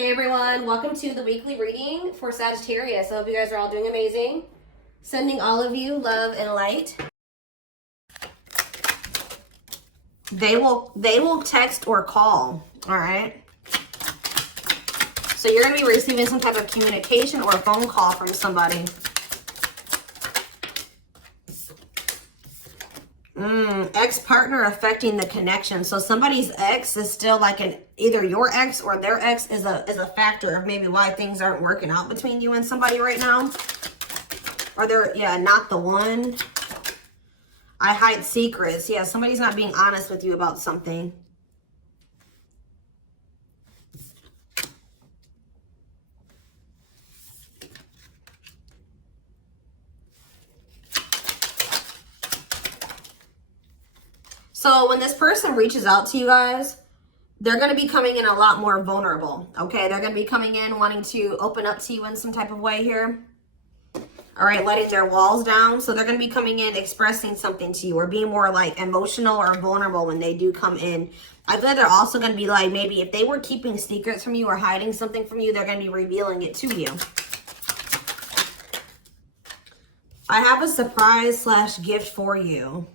Hey everyone, welcome to the weekly reading for Sagittarius. I hope you guys are all doing amazing. Sending all of you love and light. They will text or call, all right? So you're going to be receiving some type of communication or a phone call from somebody. Ex-partner affecting the connection. So somebody's ex is still like either your ex or their ex is a factor of maybe why things aren't working out between you and somebody right now. Or they're, yeah, not the one. I hide secrets. Yeah, somebody's not being honest with you about something. So when this person reaches out to you guys, they're going to be coming in a lot more vulnerable, okay? They're going to be coming in wanting to open up to you in some type of way here. All right, letting their walls down. So they're going to be coming in expressing something to you or being more like emotional or vulnerable when they do come in. I feel like they're also going to be like, maybe if they were keeping secrets from you or hiding something from you, they're going to be revealing it to you. I have a surprise / gift for you.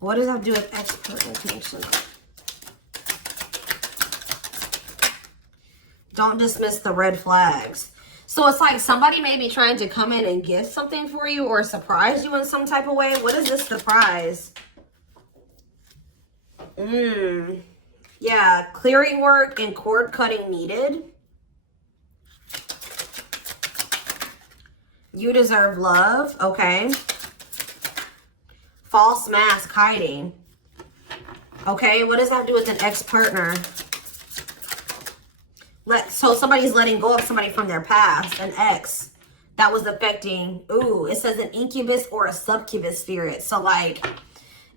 What does that have to do with ex-partner connection? Don't dismiss the red flags. So it's like somebody may be trying to come in and gift something for you or surprise you in some type of way. What is this surprise? Yeah, clearing work and cord cutting needed. You deserve love. Okay. False mask hiding. Okay, what does that have to do with an ex-partner? So somebody's letting go of somebody from their past, an ex that was affecting. Ooh, it says an incubus or a succubus spirit. So like,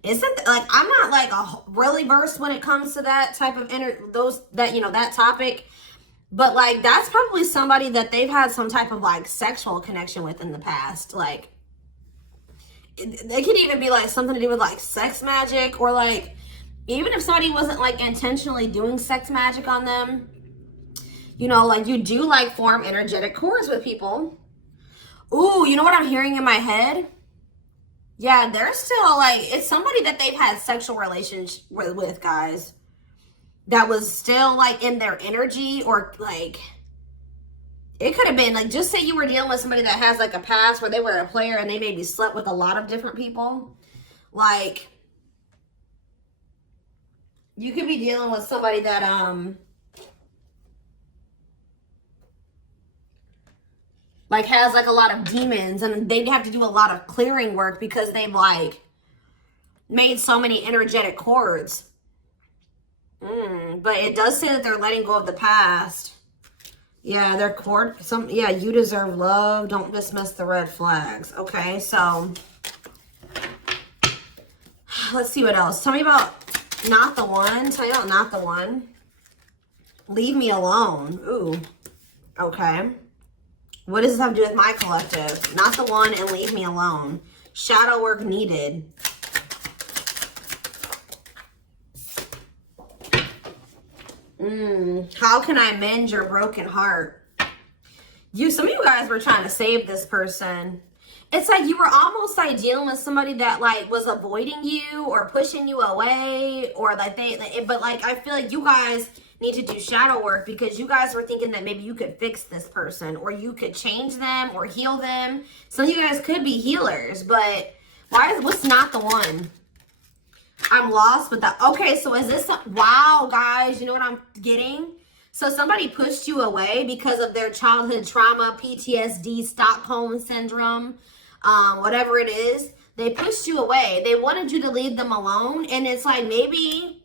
isn't like, I'm not like really versed when it comes to that type of that topic, but like that's probably somebody that they've had some type of like sexual connection with in the past. Like, they could even be like something to do with like sex magic, or like even if somebody wasn't like intentionally doing sex magic on them, you know, like you do like form energetic cords with people. Ooh, you know what I'm hearing in my head? Yeah, they're still like, it's somebody that they've had sexual relations with, guys, that was still like in their energy, or like it could have been like, just say you were dealing with somebody that has like a past where they were a player and they maybe slept with a lot of different people. Like, you could be dealing with somebody that like has like a lot of demons, and they'd have to do a lot of clearing work because they've like made so many energetic cords. But it does say that they're letting go of the past. Yeah, their cord, yeah, you deserve love. Don't dismiss the red flags. Okay, so let's see what else. Tell me about not the one. Tell me about not the one. Leave me alone. Ooh, okay. What does this have to do with my collective? Not the one and leave me alone. Shadow work needed. How can I mend your broken heart? Some of you guys were trying to save this person. It's like you were almost like dealing with somebody that like was avoiding you or pushing you away, or like but like I feel like you guys need to do shadow work because you guys were thinking that maybe you could fix this person or you could change them or heal them. Some of you guys could be healers, but what's not the one? I'm lost with that. Okay, so is this, wow, guys, you know what I'm getting? So somebody pushed you away because of their childhood trauma, PTSD, Stockholm syndrome, whatever it is. They pushed you away. They wanted you to leave them alone. And it's like, maybe,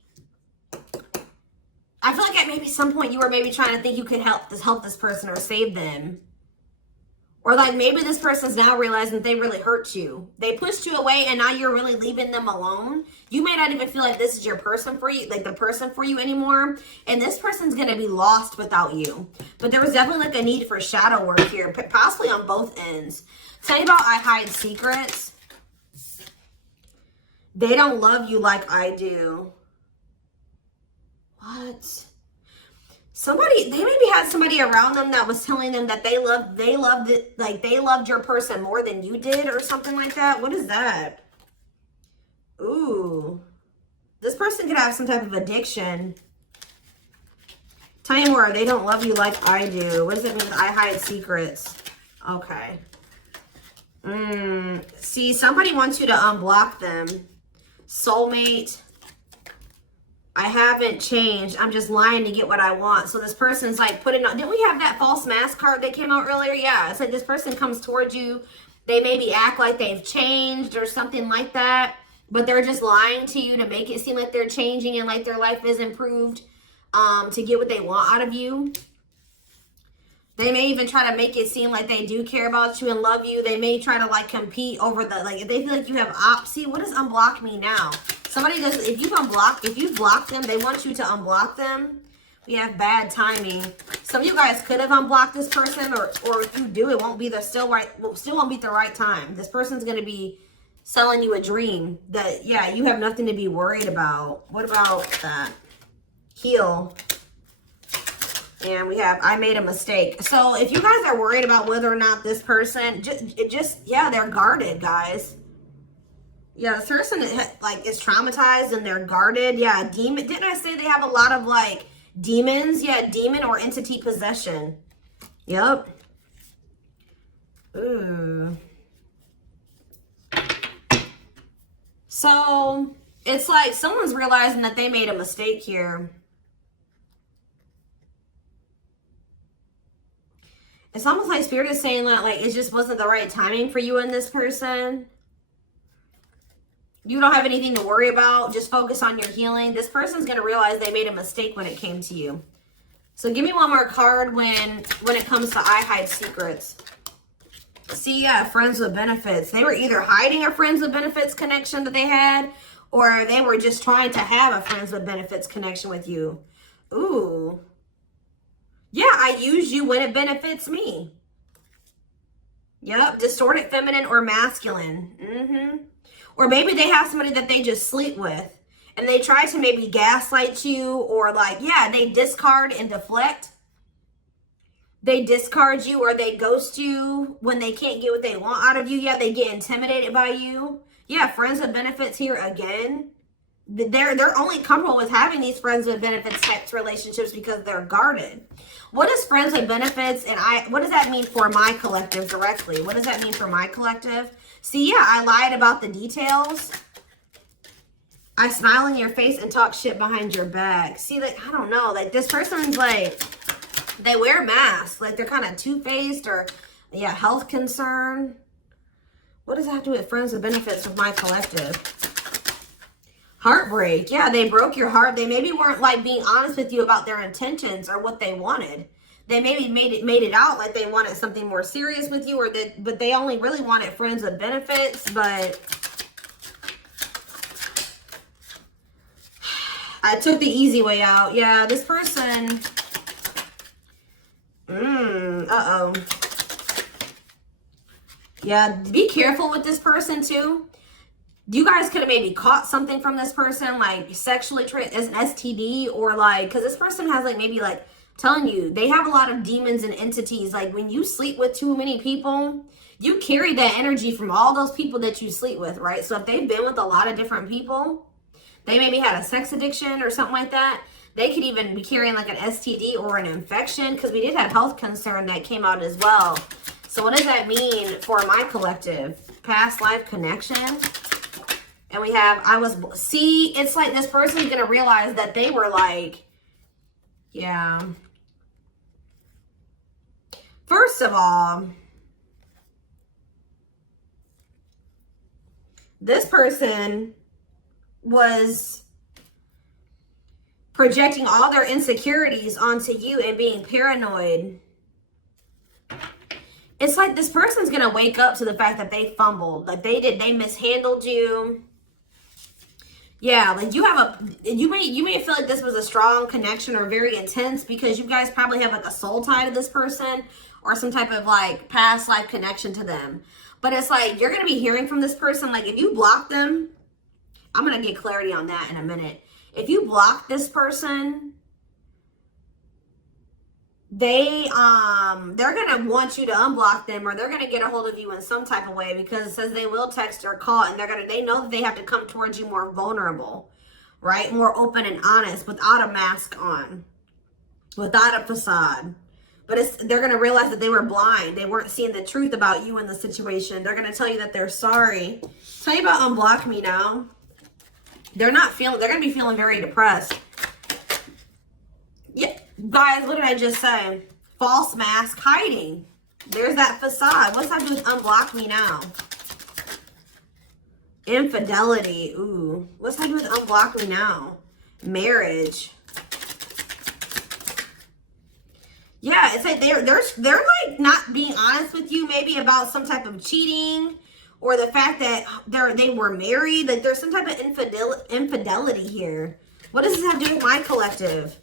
I feel like at maybe some point you were maybe trying to think you could help this person or save them. Or like maybe this person's now realizing that they really hurt you. They pushed you away and now you're really leaving them alone. You may not even feel like this is your person for you, like the person for you anymore. And this person's going to be lost without you. But there was definitely like a need for shadow work here, possibly on both ends. Tell me about I hide secrets. They don't love you like I do. What? Somebody, they maybe had somebody around them that was telling them that they loved it, like they loved your person more than you did or something like that. What is that? Ooh. This person could have some type of addiction. Tell me more. They don't love you like I do. What does it mean? I hide secrets. Okay. See, somebody wants you to unblock them. Soulmate. I haven't changed. I'm just lying to get what I want. So this person's like putting on... Didn't we have that false mask card that came out earlier? Yeah. It's like this person comes towards you. They maybe act like they've changed or something like that. But they're just lying to you to make it seem like they're changing and like their life is improved to get what they want out of you. They may even try to make it seem like they do care about you and love you. They may try to like compete over the... Like if they feel like you have see, what does unblock me now? Somebody does, if you've blocked them, they want you to unblock them. We have bad timing. Some of you guys could have unblocked this person, or if you do, it won't be still won't be the right time. This person's gonna be selling you a dream that, yeah, you have nothing to be worried about. What about that? Heal. And we have, I made a mistake. So if you guys are worried about whether or not this person, yeah, they're guarded, guys. Yeah, this person like is traumatized and they're guarded. Yeah, demon. Didn't I say they have a lot of like demons? Yeah, demon or entity possession. Yep. Ooh. So it's like someone's realizing that they made a mistake here. It's almost like Spirit is saying that like it just wasn't the right timing for you and this person. You don't have anything to worry about. Just focus on your healing. This person's going to realize they made a mistake when it came to you. So give me one more card when it comes to I hide secrets. See, yeah, friends with benefits. They were either hiding a friends with benefits connection that they had, or they were just trying to have a friends with benefits connection with you. Ooh. Yeah, I use you when it benefits me. Yep, distorted feminine or masculine. Or maybe they have somebody that they just sleep with and they try to maybe gaslight you, or like, yeah, they discard and deflect. They discard you or they ghost you when they can't get what they want out of you. Yeah, they get intimidated by you. Yeah, friends with benefits here again. They're only comfortable with having these friends with benefits types relationships because they're guarded. What is friends with benefits and what does that mean for my collective directly? What does that mean for my collective? See, yeah, I lied about the details. I smile in your face and talk shit behind your back. See, like, I don't know. Like, this person's like, they wear masks. Like, they're kind of two-faced or, yeah, health concern. What does that have to do with friends with benefits with my collective? Heartbreak. Yeah, they broke your heart. They maybe weren't, like, being honest with you about their intentions or what they wanted. They maybe made it out like they wanted something more serious with you, but they only really wanted friends with benefits. But I took the easy way out. Yeah, this person. Uh-oh. Yeah, be careful with this person too. You guys could have maybe caught something from this person, like sexually as an STD, or like, because this person has like maybe like, telling you, they have a lot of demons and entities. Like when you sleep with too many people, you carry that energy from all those people that you sleep with, right? So if they've been with a lot of different people, they maybe had a sex addiction or something like that. They could even be carrying like an STD or an infection, because we did have health concern that came out as well. So what does that mean for my collective? Past life connection. And we have, see, it's like this person's going to realize that they were like, yeah. First of all, this person was projecting all their insecurities onto you and being paranoid. It's like this person's going to wake up to the fact that they fumbled. Like they mishandled you. Yeah, like you may feel like this was a strong connection or very intense because you guys probably have like a soul tie to this person or some type of like past life connection to them. But it's like you're going to be hearing from this person. Like if you block them, I'm going to get clarity on that in a minute. If you block this person, they're gonna want you to unblock them, or they're gonna get a hold of you in some type of way, because it says they will text or call, and they know that they have to come towards you more vulnerable, right? More open and honest, without a mask on, without a facade. But they're going to realize that they were blind. They weren't seeing the truth about you in the situation. They're going to tell you that they're sorry. Tell you about unblock me now. They're going to be feeling very depressed. Yeah, guys, what did I just say? False mask hiding. There's that facade. What's that do with unblock me now? Infidelity. Ooh. What's that do with unblock me now? Marriage. Yeah, it's like they're like not being honest with you, maybe about some type of cheating, or the fact that they were married. Like there's some type of infidelity here. What does this have to do with my collective?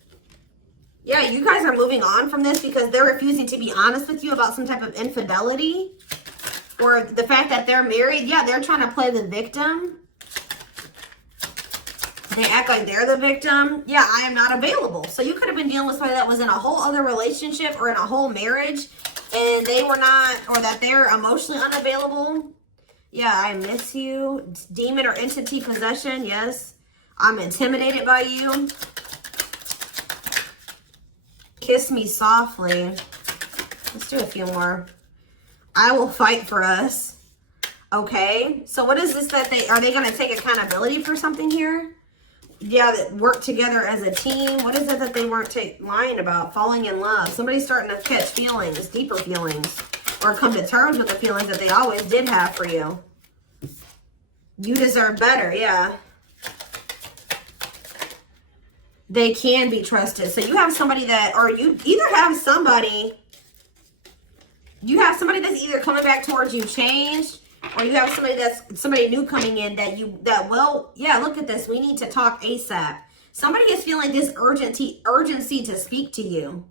Yeah, you guys are moving on from this because they're refusing to be honest with you about some type of infidelity, or the fact that they're married. Yeah, they're trying to play the victim. They act like they're the victim. Yeah, I am not available. So you could have been dealing with somebody that was in a whole other relationship or in a whole marriage, and they were not, or that they're emotionally unavailable. Yeah, I miss you. Demon or entity possession. Yes. I'm intimidated by you. Kiss me softly. Let's do a few more. I will fight for us. Okay. So what is this that are they going to take accountability for something here? Yeah, that work together as a team. What is it that they weren't lying about? Falling in love. Somebody's starting to catch feelings, deeper feelings, or come to terms with the feelings that they always did have for you. You deserve better, yeah. They can be trusted. So you have somebody that, or you either have somebody, that's either coming back towards you changed, or you have somebody new coming in that will, yeah, look at this. We need to talk ASAP. Somebody is feeling this urgency to speak to you.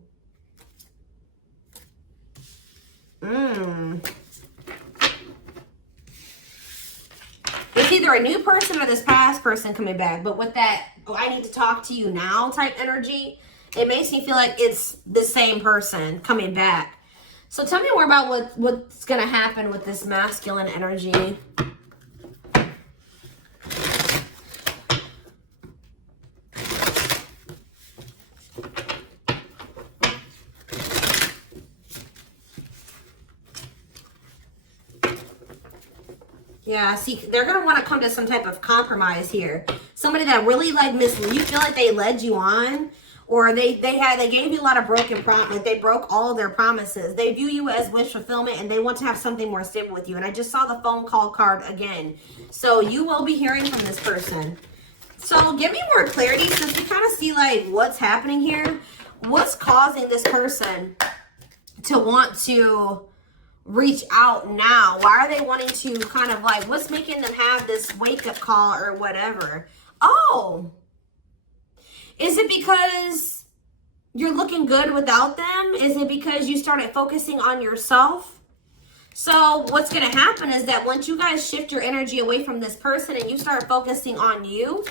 It's either a new person or this past person coming back. But with that, oh, I need to talk to you now type energy, it makes me feel like it's the same person coming back. So tell me more about what's going to happen with this masculine energy. Yeah, see, they're going to want to come to some type of compromise here. Somebody that really like misled you, feel like they led you on, or they gave you a lot of broken promises. They broke all of their promises. They view you as wish fulfillment, and they want to have something more stable with you. And I just saw the phone call card again. So you will be hearing from this person. So give me more clarity, since we kind of see like what's happening here. What's causing this person to want to reach out now? Why are they wanting to kind of like, what's making them have this wake-up call or whatever? Oh, is it because you're looking good without them? Is it because you started focusing on yourself? So what's going to happen is that once you guys shift your energy away from this person and you start focusing on you,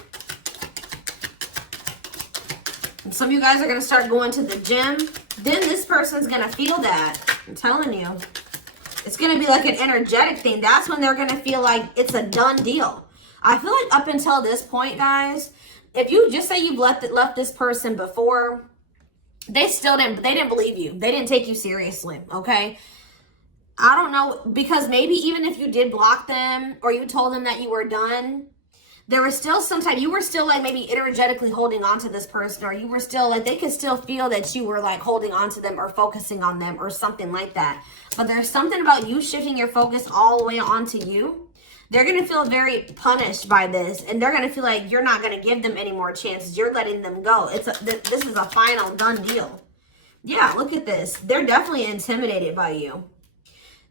and some of you guys are going to start going to the gym, then this person's going to feel that. I'm telling you. It's going to be like an energetic thing. That's when they're going to feel like it's a done deal. I feel like up until this point, guys, if you just say you've left this person before, they didn't believe you. They didn't take you seriously, okay? I don't know, because maybe even if you did block them or you told them that you were done, there was still you were still like maybe energetically holding on to this person, or you were still like, they could still feel that you were like holding on to them or focusing on them or something like that. But there's something about you shifting your focus all the way onto you. They're going to feel very punished by this, and they're going to feel like you're not going to give them any more chances. You're letting them go. This is a final done deal. Yeah, look at this. They're definitely intimidated by you.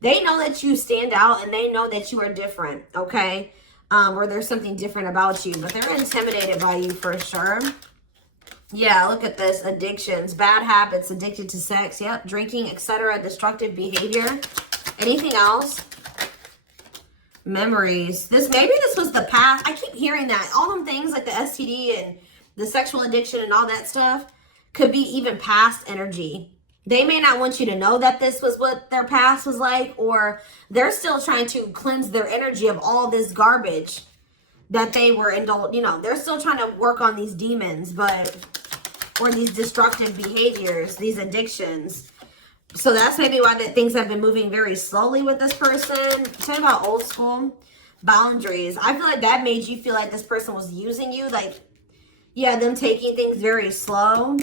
They know that you stand out, and they know that you are different, okay? Or there's something different about you, but they're intimidated by you for sure. Yeah, look at this. Addictions, bad habits, addicted to sex, yep, drinking, etc., destructive behavior. Anything else? Memories. Maybe this was the past. I keep hearing that. All them things like the STD and the sexual addiction and all that stuff could be even past energy. They may not want you to know that this was what their past was like, or they're still trying to cleanse their energy of all this garbage that they were indulged. You know, they're still trying to work on these demons, but, or these destructive behaviors, these addictions. So that's maybe why that things have been moving very slowly with this person. Talking about old school boundaries. I feel like that made you feel like this person was using you. Like, yeah, them taking things very slow.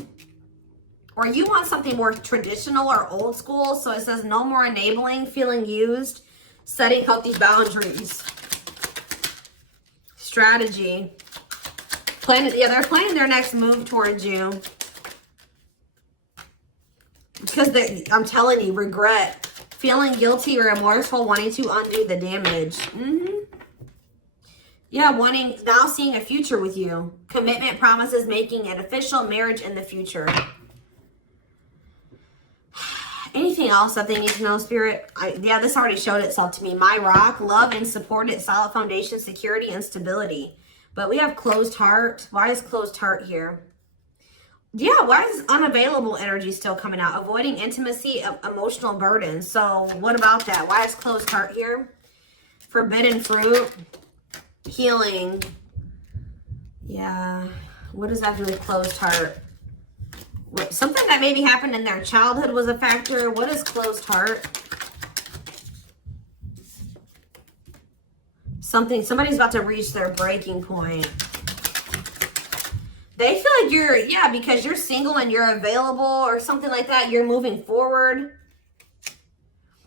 Or you want something more traditional or old school. So it says no more enabling, feeling used, setting healthy boundaries. Strategy. Yeah, they're planning their next move towards you. Because I'm telling you, regret. Feeling guilty or remorseful, wanting to undo the damage. Yeah, now seeing a future with you. Commitment, promises, making an official marriage in the future. Anything else that they need to know, Spirit? Yeah, this already showed itself to me. My rock, love and supported, solid foundation, security, and stability. But we have closed heart. Why is closed heart here? Yeah, why is unavailable energy still coming out? Avoiding intimacy, emotional burden. So what about that? Why is closed heart here? Forbidden fruit, healing. Yeah, what does that do with closed heart? Something that maybe happened in their childhood was a factor. What is closed heart? Somebody's about to reach their breaking point. They feel like you're, yeah, because you're single and you're available or something like that. You're moving forward.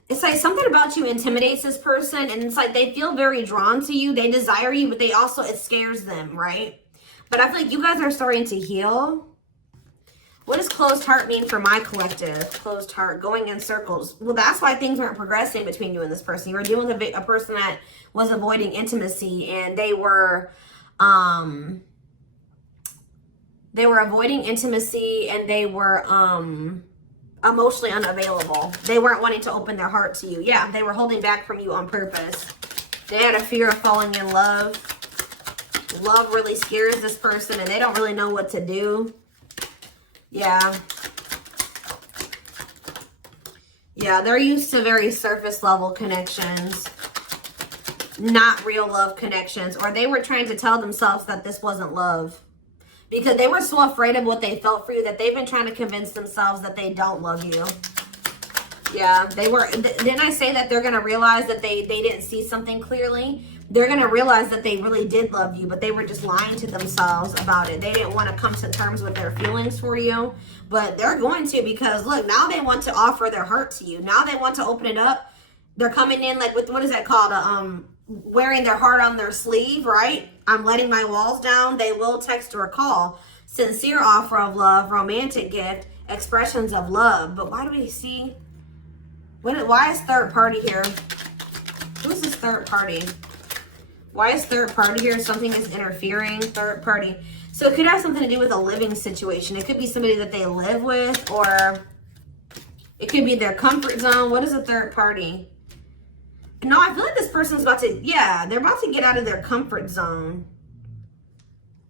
It's like something about you intimidates this person. And it's like they feel very drawn to you. They desire you, but they also, it scares them, right? But I feel like you guys are starting to heal. What does closed heart mean for my collective? Closed heart, going in circles. Well, that's why things weren't progressing between you and this person. You were dealing with a person that was avoiding intimacy, and they were avoiding intimacy, and they were emotionally unavailable. They weren't wanting to open their heart to you. Yeah, they were holding back from you on purpose. They had a fear of falling in love. Love really scares this person, and they don't really know what to do. Yeah. Yeah, they're used to very surface level connections, not real love connections. Or they were trying to tell themselves that this wasn't love because they were so afraid of what they felt for you that they've been trying to convince themselves that they don't love you. Yeah, they were. Didn't I say that they're going to realize that they didn't see something clearly? They're going to realize that they really did love you, but they were just lying to themselves about it. They didn't want to come to terms with their feelings for you, but they're going to, because look, now they want to offer their heart to you. Now they want to open it up. They're coming in like with, what is that called? Wearing their heart on their sleeve, right? I'm letting my walls down. They will text or call. Sincere offer of love, romantic gift, expressions of love. But why do we see... Why is third party here? Who's this third party? Why is third party here? Something is interfering. Third party. So it could have something to do with a living situation. It could be somebody that they live with, or it could be their comfort zone. What is a third party? No, I feel like this person's about to, yeah, they're about to get out of their comfort zone.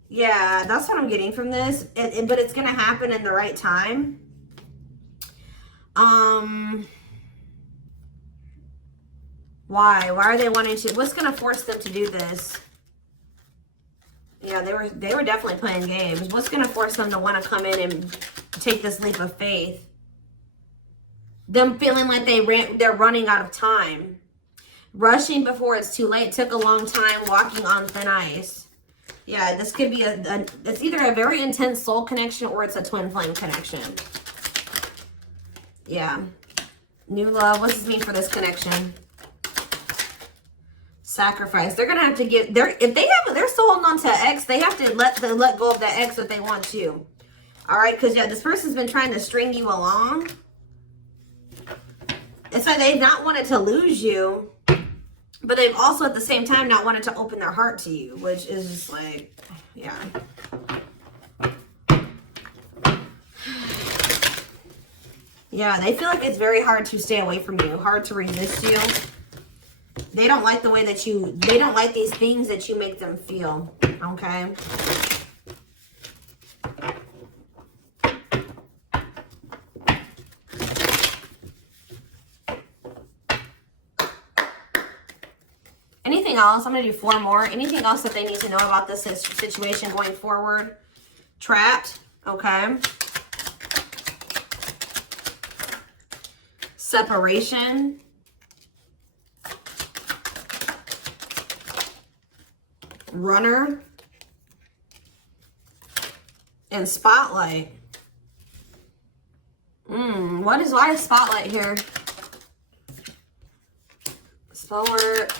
Yeah, that's what I'm getting from this. But it's going to happen in the right time. Why are they wanting to, what's going to force them to do this? Yeah, they were definitely playing games. What's going to force them to want to come in and take this leap of faith? Them feeling like they're running out of time. Rushing before it's too late. Took a long time, walking on thin ice. Yeah, this could be it's either a very intense soul connection or it's a twin flame connection. Yeah. New love. What does this mean for this connection? Sacrifice. They're gonna have to give. If they're still holding on to an ex, they have to let go of that ex if they want to. All right, because yeah, this person's been trying to string you along. It's like they've not wanted to lose you, but they've also at the same time not wanted to open their heart to you, which is just like, yeah. Yeah, they feel like it's very hard to stay away from you, hard to resist you. They don't like the way that they don't like these things that you make them feel, okay? anything else? I'm going to do 4 more. Anything else that they need to know about this situation going forward? Trapped. Okay. Separation. Runner. And spotlight. Why is spotlight here? Forward.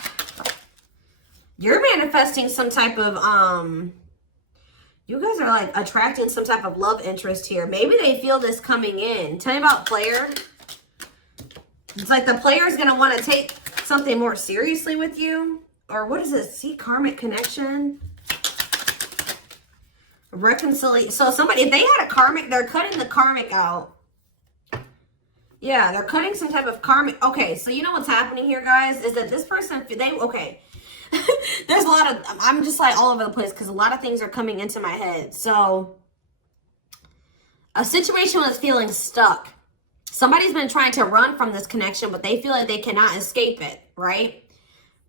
You're manifesting some type of you guys are like attracting some type of love interest here. Maybe they feel this coming in. Tell me about player. It's like the player is going to want to take something more seriously with you. Or what is this? See, karmic connection. Reconciliation. So somebody, if they had a karmic, they're cutting the karmic out. Yeah, they're cutting some type of karmic. Okay, so you know what's happening here, guys, is that this person, okay. There's a lot of, I'm just like all over the place because a lot of things are coming into my head. So, a situation was feeling stuck. Somebody's been trying to run from this connection, but they feel like they cannot escape it, right?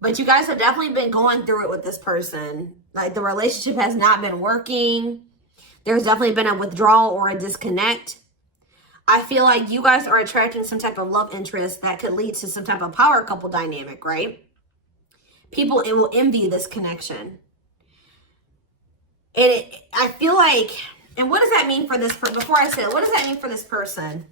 But you guys have definitely been going through it with this person. Like, the relationship has not been working. There's definitely been a withdrawal or a disconnect. I feel like you guys are attracting some type of love interest that could lead to some type of power couple dynamic, right? People will envy this connection. And I feel like, and what does that mean for this person? Before I say it, what does that mean for this person?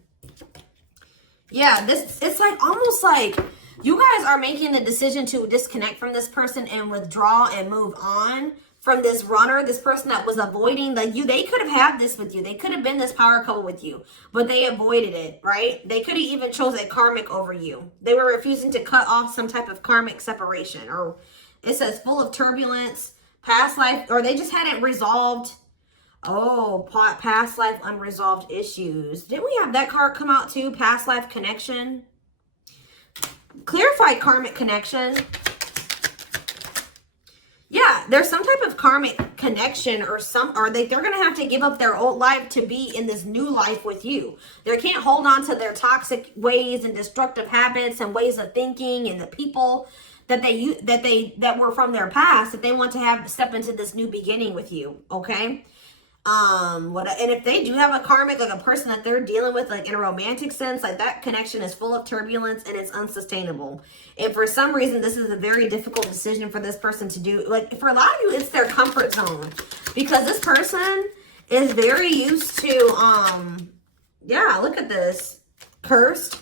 Yeah, it's like almost like you guys are making the decision to disconnect from this person and withdraw and move on from this runner, this person that was avoiding they could have had this with you. They could have been this power couple with you, but they avoided it, right? They could have even chose a karmic over you. They were refusing to cut off some type of karmic separation, or it says full of turbulence, past life, or they just hadn't resolved. Oh, past life unresolved issues. Didn't we have that card come out too? Past life connection. Clarified karmic connection. Yeah, there's some type of karmic connection or they're going to have to give up their old life to be in this new life with you. They can't hold on to their toxic ways and destructive habits and ways of thinking and the people that were from their past that they want to step into this new beginning with you, okay? And if they do have a karmic, like a person that they're dealing with, like in a romantic sense, like that connection is full of turbulence and it's unsustainable. And for some reason, this is a very difficult decision for this person to do. Like for a lot of you, it's their comfort zone because this person is very used to, yeah, look at this. Cursed.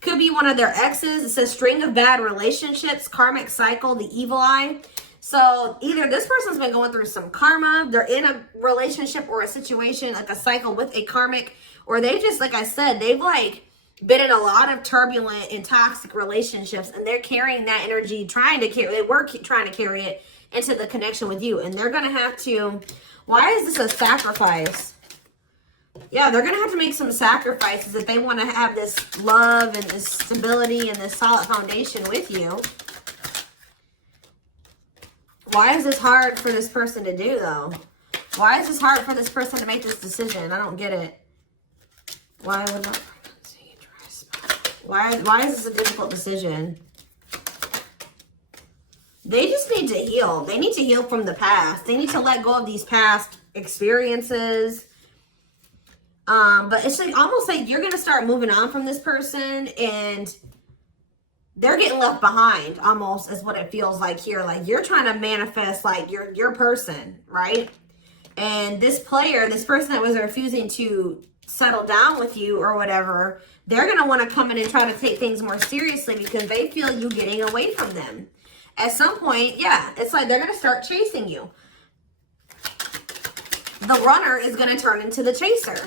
Could be one of their exes. It says string of bad relationships, karmic cycle, the evil eye. So either this person's been going through some karma, they're in a relationship or a situation, like a cycle with a karmic, or they just, like I said, they've like been in a lot of turbulent and toxic relationships, and they're carrying that energy, trying to carry it into the connection with you. And they're going to have to, why is this a sacrifice? Yeah, they're going to have to make some sacrifices if they want to have this love and this stability and this solid foundation with you. Why is this hard for this person to do, though? Why is this hard for this person to make this decision? I don't get it. Why would not... Why is this a difficult decision? They just need to heal. They need to heal from the past. They need to let go of these past experiences. But it's like almost like you're going to start moving on from this person and they're getting left behind, almost is what it feels like here. Like you're trying to manifest like your person, right? And this person that was refusing to settle down with you or whatever, they're going to want to come in and try to take things more seriously because they feel you getting away from them. At some point, yeah, it's like they're going to start chasing you. The runner is going to turn into the chaser.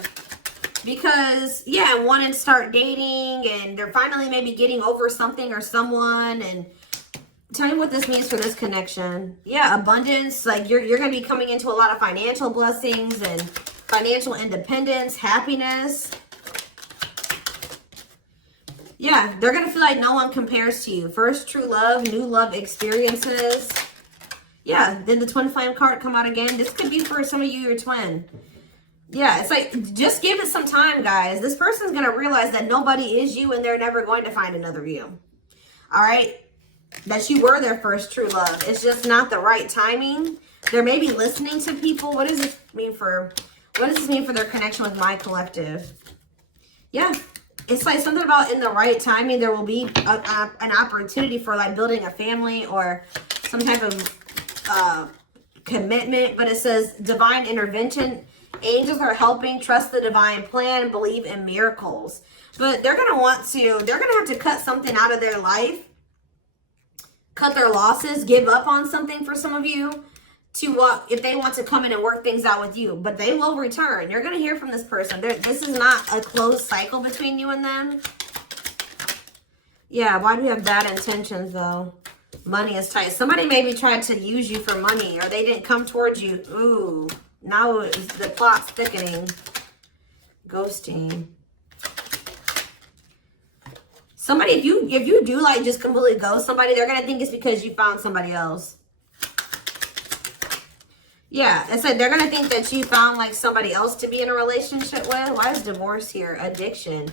Because, yeah, wanting to start dating and they're finally maybe getting over something or someone. And tell me what this means for this connection. Yeah, abundance. Like you're going to be coming into a lot of financial blessings and financial independence, happiness. Yeah, they're going to feel like no one compares to you. First true love, new love experiences. Yeah, then the twin flame card come out again. This could be for some of you, your twin. Yeah, it's like, just give it some time, guys. This person's going to realize that nobody is you and they're never going to find another you. All right? that you were their first true love. It's just not the right timing. They're maybe listening to people. What does this mean for their connection with my collective? Yeah. It's like something about in the right timing, there will be an opportunity for like building a family or some type of commitment. But it says divine intervention. Angels are helping. Trust the divine plan. Believe in miracles. But they're going to have to cut something out of their life. Cut their losses. Give up on something for some of you. If they want to come in and work things out with you, but they will return. You're going to hear from this person. This is not a closed cycle between you and them. Yeah, why do we have bad intentions though? Money is tight. Somebody maybe tried to use you for money, or they didn't come towards you. Ooh, now the plot's thickening. Ghosting. Somebody, if you do like just completely ghost somebody, they're going to think it's because you found somebody else. Yeah, it said they're going to think that you found like somebody else to be in a relationship with. Why is divorce here? Addiction.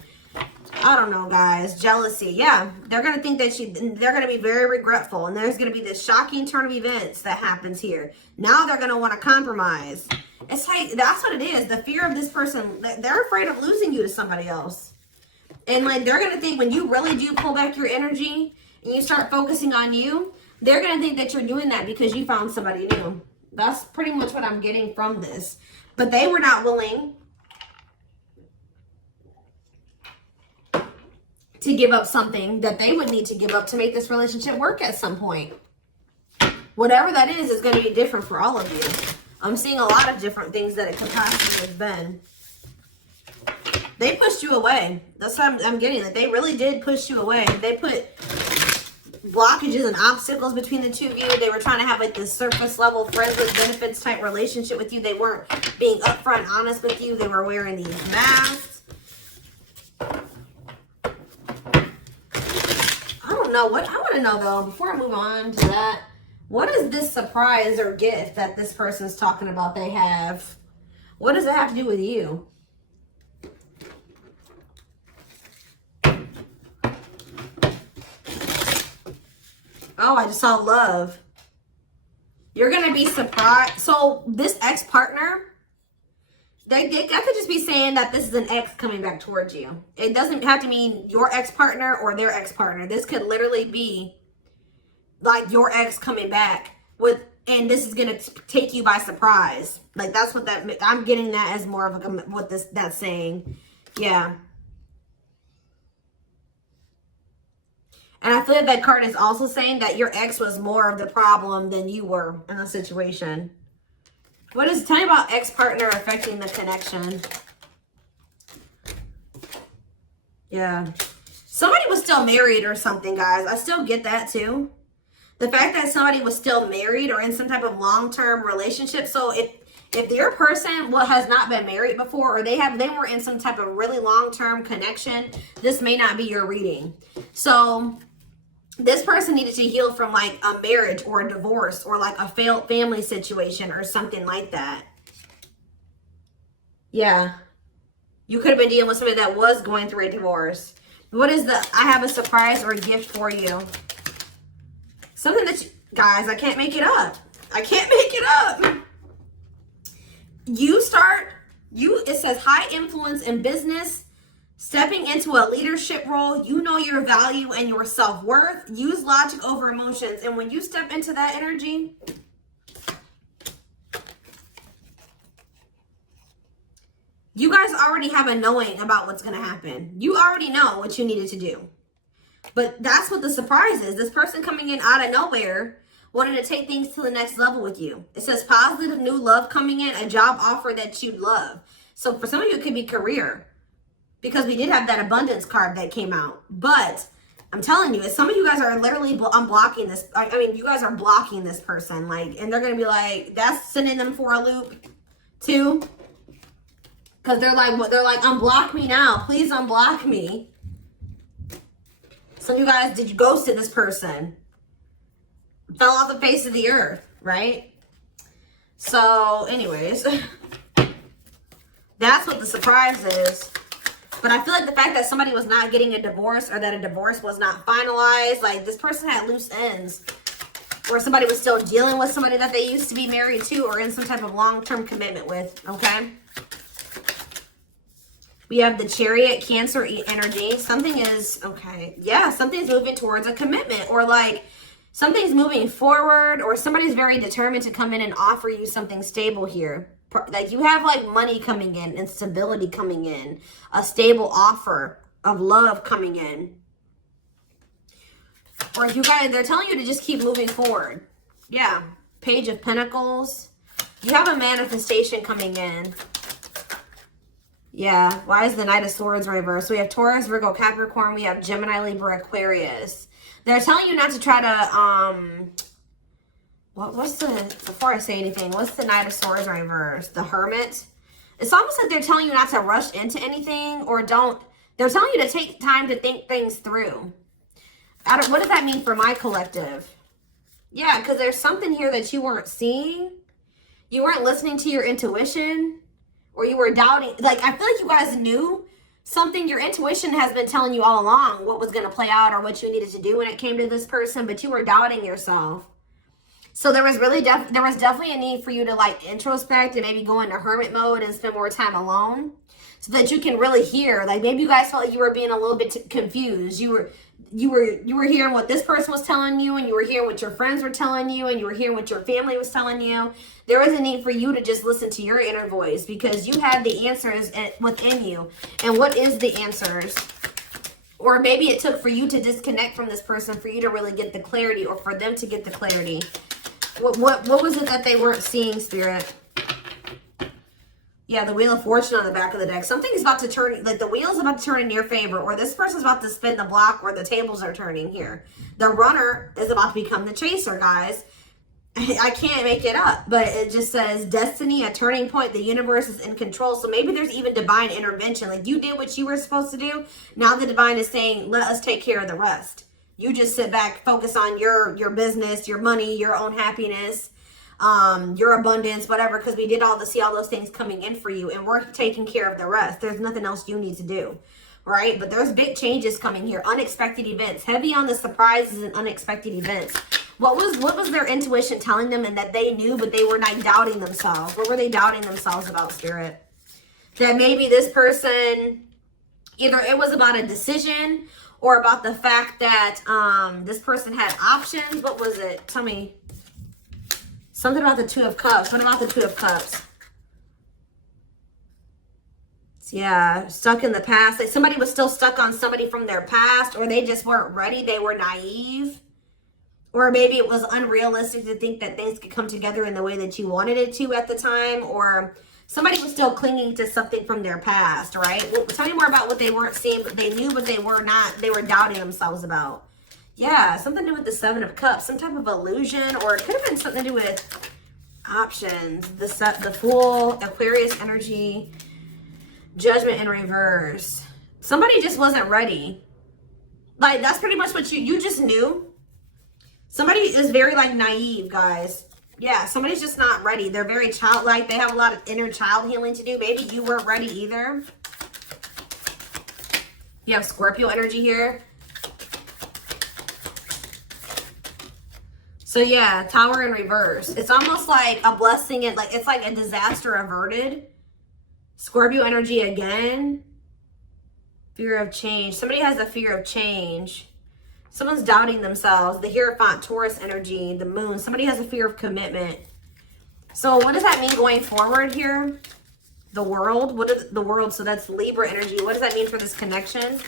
I don't know, guys. Jealousy. Yeah, they're going to think that they're going to be very regretful. And there's going to be this shocking turn of events that happens here. Now they're going to want to compromise. It's like, that's what it is. The fear of this person, they're afraid of losing you to somebody else. And like, they're going to think when you really do pull back your energy and you start focusing on you, they're going to think that you're doing that because you found somebody new. That's pretty much what I'm getting from this. But they were not willing to give up something that they would need to give up to make this relationship work at some point. Whatever that is going to be different for all of you. I'm seeing a lot of different things that it could possibly have been. They pushed you away. That's what I'm getting. That they really did push you away. They put blockages and obstacles between the two of you. They were trying to have like this surface level friends with benefits type relationship with you. They weren't being upfront honest with you. They were wearing these masks. I don't know what I want to know though, before I move on to that, what is this surprise or gift that this person's talking about they have? What does it have to do with you? Oh, I just saw love. You're going to be surprised. So this ex-partner, they could just be saying that this is an ex coming back towards you. It doesn't have to mean your ex-partner or their ex-partner. This could literally be like your ex coming back and this is going to take you by surprise. Like that's what I'm getting that as more of what that's saying. Yeah. And I feel like that card is also saying that your ex was more of the problem than you were in the situation. Tell me about ex-partner affecting the connection. Yeah. Somebody was still married or something, guys. I still get that too. The fact that somebody was still married or in some type of long-term relationship. So if your person has not been married before, or they were in some type of really long-term connection, this may not be your reading. So this person needed to heal from like a marriage or a divorce or like a failed family situation or something like that. Yeah. You could have been dealing with somebody that was going through a divorce. What is I have a surprise or a gift for you. Something that guys, I can't make it up. I can't make it up. It says high influence in business. Stepping into a leadership role, you know your value and your self-worth. Use logic over emotions. And when you step into that energy, you guys already have a knowing about what's going to happen. You already know what you needed to do. But that's what the surprise is. This person coming in out of nowhere wanted to take things to the next level with you. It says positive new love coming in, a job offer that you'd love. So for some of you, it could be career. Because we did have that abundance card that came out. But I'm telling you, some of you guys are literally unblocking this. I mean, you guys are blocking this person. Like, and they're going to be like, that's sending them for a loop too. Because they're like, unblock me now. Please unblock me. Some of you guys, did you ghosted this person? Fell off the face of the earth, right? So, anyways. That's what the surprise is. But I feel like the fact that somebody was not getting a divorce or that a divorce was not finalized, like this person had loose ends. Or somebody was still dealing with somebody that they used to be married to or in some type of long-term commitment with, okay? We have the Chariot, Cancer energy. Something is, okay, yeah, something's moving towards a commitment, or like something's moving forward, or somebody's very determined to come in and offer you something stable here. Like you have like money coming in and stability coming in, a stable offer of love coming in. Or you guys, they're telling you to just keep moving forward. Yeah, Page of Pentacles. You have a manifestation coming in. Yeah, why is the Knight of Swords reversed? We have Taurus, Virgo, Capricorn. We have Gemini, Libra, Aquarius. They're telling you not to try to, before I say anything, what's the Knight of Swords reversed? The Hermit. It's almost like they're telling you not to rush into anything, or they're telling you to take time to think things through. What does that mean for my collective? Yeah, because there's something here that you weren't seeing. You weren't listening to your intuition, or you were doubting. Like, I feel like you guys knew something. Your intuition has been telling you all along what was going to play out or what you needed to do when it came to this person, but you were doubting yourself. So there was really there was definitely a need for you to like introspect and maybe go into hermit mode and spend more time alone so that you can really hear. Like maybe you guys felt like you were being a little bit confused. You were hearing what this person was telling you, and you were hearing what your friends were telling you, and you were hearing what your family was telling you. There is a need for you to just listen to your inner voice, because you have the answers within you. And what is the answers? Or maybe it took for you to disconnect from this person for you to really get the clarity, or for them to get the clarity. What was it that they weren't seeing, Spirit? Yeah, the Wheel of Fortune on the back of the deck. Something's about to turn, like the wheel's about to turn in your favor, or this person's about to spin the block, or the tables are turning here. The runner is about to become the chaser, guys. I can't make it up, but it just says destiny, a turning point. The universe is in control. So maybe there's even divine intervention. Like you did what you were supposed to do. Now the divine is saying, let us take care of the rest. You just sit back, focus on your business, your money, your own happiness, your abundance, whatever, because we did see all those things coming in for you, and we're taking care of the rest. There's nothing else you need to do, right? But there's big changes coming here, unexpected events, heavy on the surprises and unexpected events. What was their intuition telling them, and that they knew, but they were not doubting themselves? What were they doubting themselves about, Spirit? That maybe this person, either it was about a decision or about the fact that this person had options. What was it? Tell me. Something about the Two of Cups. What about the Two of Cups? Yeah, stuck in the past. Like somebody was still stuck on somebody from their past, or they just weren't ready. They were naive. Or maybe it was unrealistic to think that things could come together in the way that you wanted it to at the time. Or somebody was still clinging to something from their past, right? Well, tell me more about what they weren't seeing, but they knew, but they were not. They were doubting themselves about. Yeah, something to do with the Seven of Cups, some type of illusion, or it could have been something to do with options. The Fool, Aquarius energy, Judgment in reverse. Somebody just wasn't ready. Like, that's pretty much what you just knew. Somebody is very, like, naive, guys. Yeah, somebody's just not ready. They're very childlike. They have a lot of inner child healing to do. Maybe you weren't ready either. You have Scorpio energy here. So yeah, Tower in reverse. It's almost like a blessing. It's like a disaster averted. Scorpio energy again. Fear of change. Somebody has a fear of change. Someone's doubting themselves. The Hierophant, Taurus energy, the Moon. Somebody has a fear of commitment. So what does that mean going forward here? The World. What is the World? So that's Libra energy. What does that mean for this connection?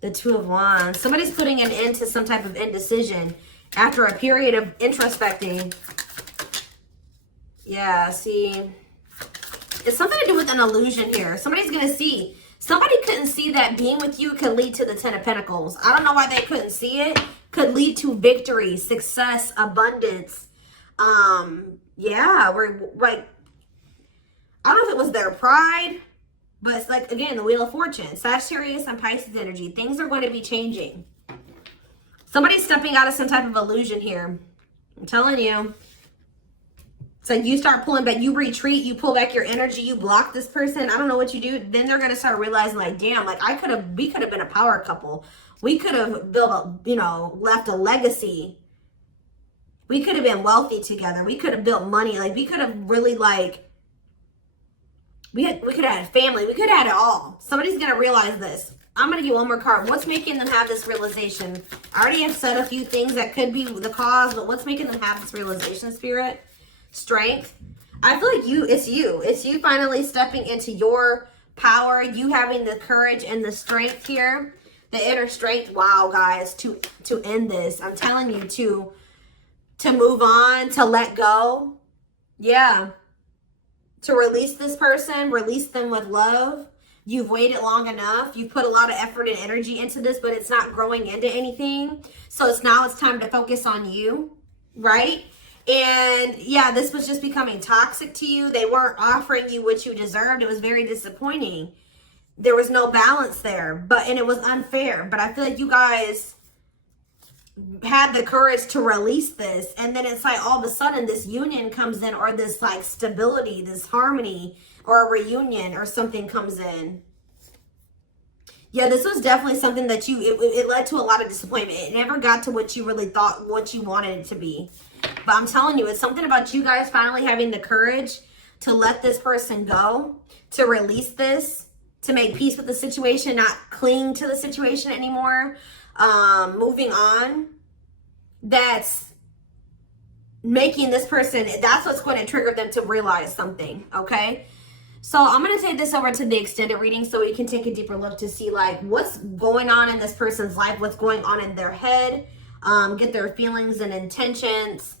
The Two of Wands. Somebody's putting an end to some type of indecision after a period of introspecting. Yeah, see. It's something to do with an illusion here. Somebody's going to see. Somebody couldn't see that being with you could lead to the Ten of Pentacles. I don't know why they couldn't see it. Could lead to victory, success, abundance. Yeah, we're like, I don't know if it was their pride, but it's like, again, the Wheel of Fortune. Sagittarius and Pisces energy. Things are going to be changing. Somebody's stepping out of some type of illusion here. I'm telling you. So you start pulling back, you retreat, you pull back your energy, you block this person. I don't know what you do. Then they're going to start realizing like, damn, like we could have been a power couple. We could have built a, you know, left a legacy. We could have been wealthy together. We could have built money. Like we could have really like, we could have had a family. We could have had it all. Somebody's going to realize this. I'm going to get one more card. What's making them have this realization? I already have said a few things that could be the cause, but what's making them have this realization, Spirit? Strength. I feel like it's you finally stepping into your power, you having the courage and the strength here, the inner strength. Wow, guys, to end this. I'm telling you, to move on, to let go. Yeah. To release this person, release them with love. You've waited long enough. You've put a lot of effort and energy into this, but it's not growing into anything. So it's time to focus on you, right? And yeah, this was just becoming toxic to you. They weren't offering you what you deserved. It was very disappointing. There was no balance there, and it was unfair. But I feel like you guys had the courage to release this. And then it's like all of a sudden this union comes in, or this like stability, this harmony, or a reunion or something comes in. Yeah, this was definitely something that it led to a lot of disappointment. It never got to what you really thought, what you wanted it to be. But I'm telling you, it's something about you guys finally having the courage to let this person go, to release this, to make peace with the situation, not cling to the situation anymore, moving on. That's making this person, that's what's going to trigger them to realize something, okay? So I'm going to take this over to the extended reading so we can take a deeper look to see like what's going on in this person's life, what's going on in their head, get their feelings and intentions